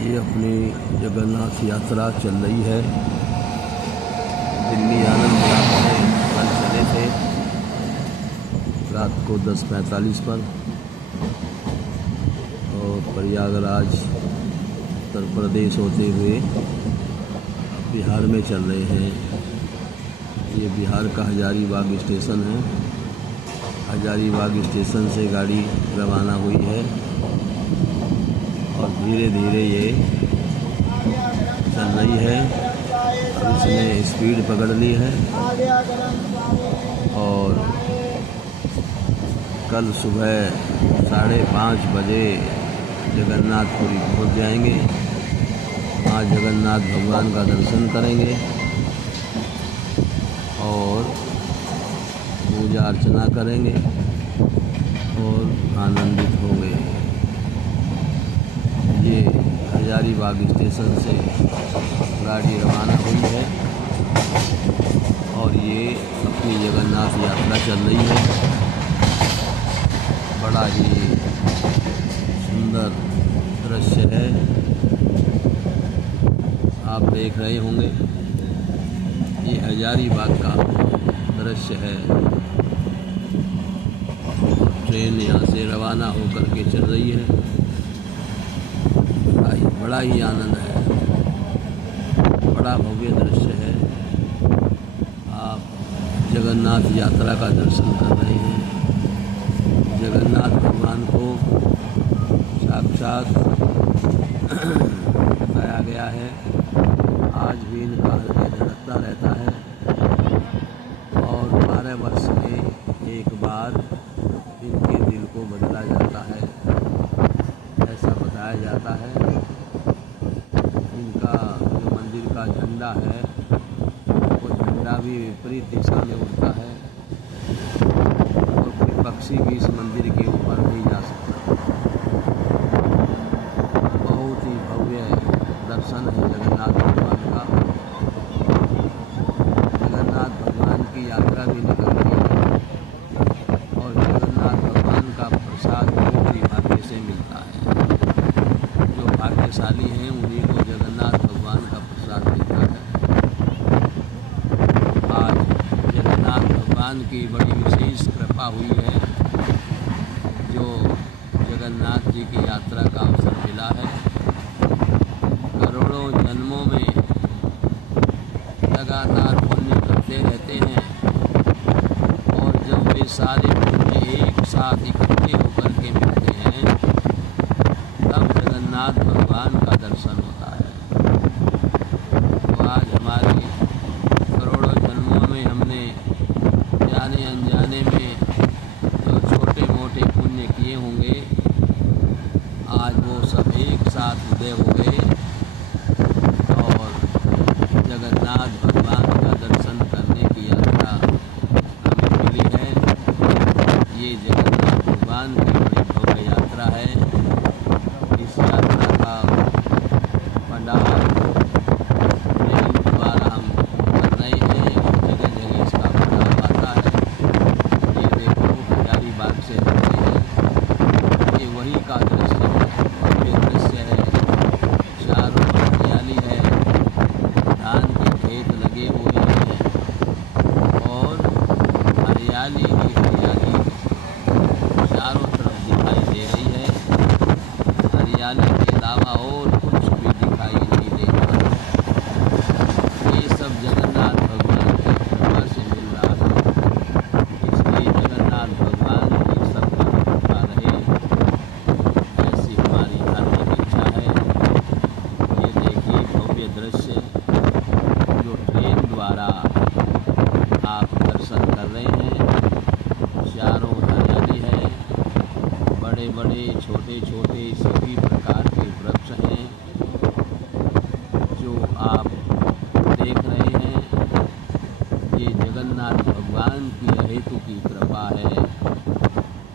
ये अपनी जगन्नाथ यात्रा चल रही है। दिल्ली आनंद विहार से कल चले थे रात को 10:45 पर और प्रयागराज उत्तर प्रदेश होते हुए अब बिहार में चल रहे हैं। ये बिहार का हजारीबाग स्टेशन है। हजारीबाग स्टेशन से गाड़ी रवाना हुई है और धीरे धीरे ये चल रही है। अब इसने स्पीड पकड़ ली है और कल सुबह 5:30 बजे जगन्नाथपुरी पहुंच जाएंगे। वहाँ जगन्नाथ भगवान का दर्शन करेंगे और पूजा अर्चना करेंगे और आनंदित होंगे। ये हजारीबाग स्टेशन से गाड़ी रवाना हुई है और ये अपनी जगन्नाथ यात्रा चल रही है। बड़ा ही सुंदर दृश्य है, आप देख रहे होंगे। ये हजारीबाग का दृश्य है। ट्रेन यहाँ से रवाना होकर के चल रही है। बड़ा ही आनंद है, बड़ा भव्य दृश्य है। आप जगन्नाथ यात्रा का दर्शन कर रहे हैं। जगन्नाथ भगवान को साक्षात बताया गया है। आज भी इनका हृदय धड़कता रहता है और 12 वर्ष में एक बार इनके दिल को बदला जाता है, ऐसा बताया जाता है। इनका जो मंदिर का झंडा है वो झंडा भी विपरीत दिशा में उड़ता है और कोई पक्षी भी इस मंदिर के ऊपर नहीं जा सकता। बहुत ही भव्य दर्शन है जगन्नाथ भगवान का। जगन्नाथ भगवान की यात्रा भी निकल रही है और जगन्नाथ भगवान का प्रसाद बहुत ही भाग्य से मिलता है। जो भाग्यशाली हैं उन्हीं को जगन्नाथ भगवान का प्रसाद मिलता है। आज जगन्नाथ भगवान की बड़ी विशेष कृपा हुई है। जो जगन्नाथ जी की यात्रा का अवसर मिला है। करोड़ों जन्मों में लगातार पुण्य करते रहते हैं और जब वे सारे पुण्य एक साथ इकट्ठे होकर के मिलते हैं तब जगन्नाथ भगवान का दर्शन होता है। तो आज हमारे करोड़ों जन्मों में हमने जाने अनजाने में जो छोटे मोटे पुण्य किए होंगे, आज वो सब एक साथ उदय हो गए और जगन्नाथ भगवान का दर्शन करने की यात्रा हमें मिली है। ये जगन्नाथ भगवान की बड़ी भव्य यात्रा है। इस यात्रा का पंडाल ट्रेन द्वारा हम कर रहे हैं और जगह जगह इसका पंडाल आता है। ये देखो हजारीबाग से निकले हैं। ये वही का दृश्य है, भव्य दृश्य है। चारों हरियाली है, धान के खेत लगे हुए हैं और हरियाली ही हरियाली चारों तरफ दिखाई दे रही है। हरियाली के अलावा और कुछ भी दिखाई नहीं दे रहा है। ये सब जगन्नाथ भगवान की कृपा से मिल रहा है। इसलिए जगन्नाथ भगवान की सब पर कृपा रहे, ऐसी हमारी हार्दिक इच्छा है। ये देखिए भव्य दृश्य जो ट्रेन द्वारा आप दर्शन कर रहे हैं। चारों हरियाली है, बड़े बड़े छोटे छोटे सभी प्रकार के वृक्ष हैं जो आप देख रहे हैं। ये जगन्नाथ भगवान की अहेतु की कृपा है।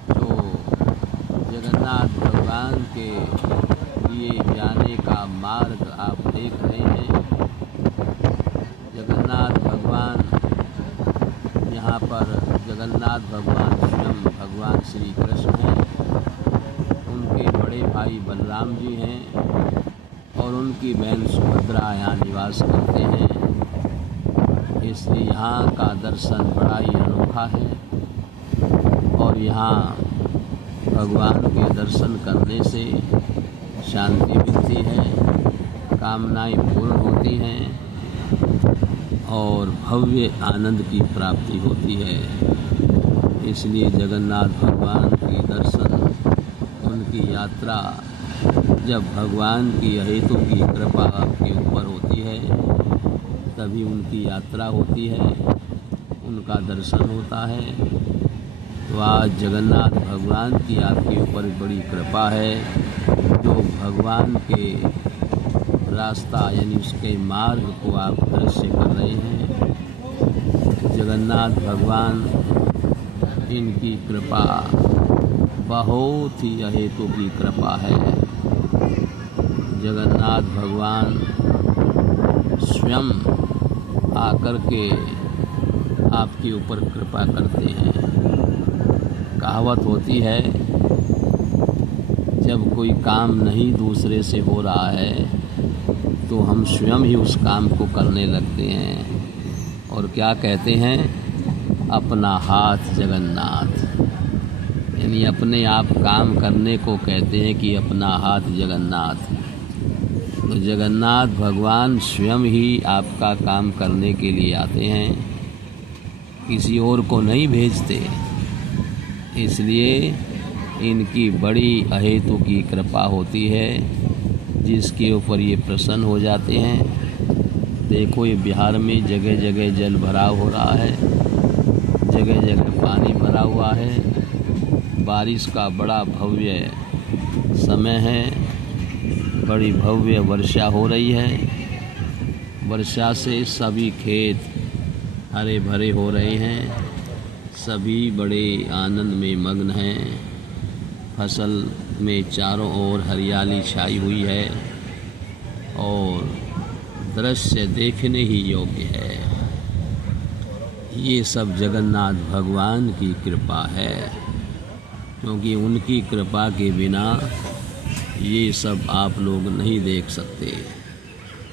जो जगन्नाथ भगवान के लिए जाने का मार्ग आप देख रहे हैं। जगन्नाथ भगवान यहाँ पर जगन्नाथ भगवान स्वयं भगवान श्री कृष्ण हैं। उनके बड़े भाई बलराम जी हैं और उनकी बहन सुभद्रा यहाँ निवास करते हैं। इसलिए यहाँ का दर्शन बड़ा ही अनोखा है और यहाँ भगवान के दर्शन करने से शांति मिलती है, कामनाएं पूर्ण होती हैं और भव्य आनंद की प्राप्ति होती है। इसलिए जगन्नाथ भगवान की दर्शन, उनकी यात्रा, जब भगवान की अहेतु की कृपा आपके ऊपर होती है तभी उनकी यात्रा होती है, उनका दर्शन होता है। तो आज जगन्नाथ भगवान की आपके ऊपर बड़ी कृपा है, जो भगवान के रास्ता यानी उसके मार्ग को आप दृश्य कर रहे हैं। जगन्नाथ भगवान, इनकी कृपा बहुत ही अहेतु की कृपा है। जगन्नाथ भगवान स्वयं आकर के आपके ऊपर कृपा करते हैं। कहावत होती है, जब कोई काम नहीं दूसरे से हो रहा है तो हम स्वयं ही उस काम को करने लगते हैं। और क्या कहते हैं, अपना हाथ जगन्नाथ, यानी अपने आप काम करने को कहते हैं कि अपना हाथ जगन्नाथ। तो जगन्नाथ भगवान स्वयं ही आपका काम करने के लिए आते हैं, किसी और को नहीं भेजते। इसलिए इनकी बड़ी अहेतु की कृपा होती है, जिसके ऊपर ये प्रसन्न हो जाते हैं। देखो, ये बिहार में जगह जगह जल भराव हो रहा है, जगह जगह पानी भरा हुआ है। बारिश का बड़ा भव्य समय है, बड़ी भव्य वर्षा हो रही है। वर्षा से सभी खेत हरे भरे हो रहे हैं, सभी बड़े आनंद में मग्न हैं। फसल में चारों ओर हरियाली छाई हुई है और दृश्य देखने ही योग्य है। ये सब जगन्नाथ भगवान की कृपा है, क्योंकि उनकी कृपा के बिना ये सब आप लोग नहीं देख सकते।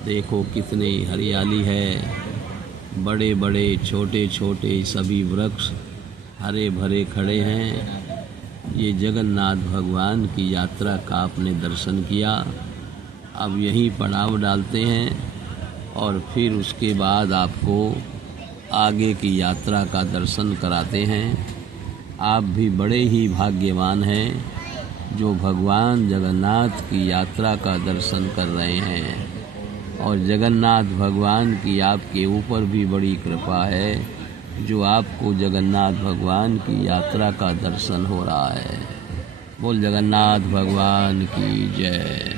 देखो कितनी हरियाली है, बड़े बड़े छोटे छोटे सभी वृक्ष हरे भरे खड़े हैं। ये जगन्नाथ भगवान की यात्रा का आपने दर्शन किया। अब यहीं पड़ाव डालते हैं और फिर उसके बाद आपको आगे की यात्रा का दर्शन कराते हैं। आप भी बड़े ही भाग्यवान हैं जो भगवान जगन्नाथ की यात्रा का दर्शन कर रहे हैं। और जगन्नाथ भगवान की आपके ऊपर भी बड़ी कृपा है, जो आपको जगन्नाथ भगवान की यात्रा का दर्शन हो रहा है। बोल जगन्नाथ भगवान की जय।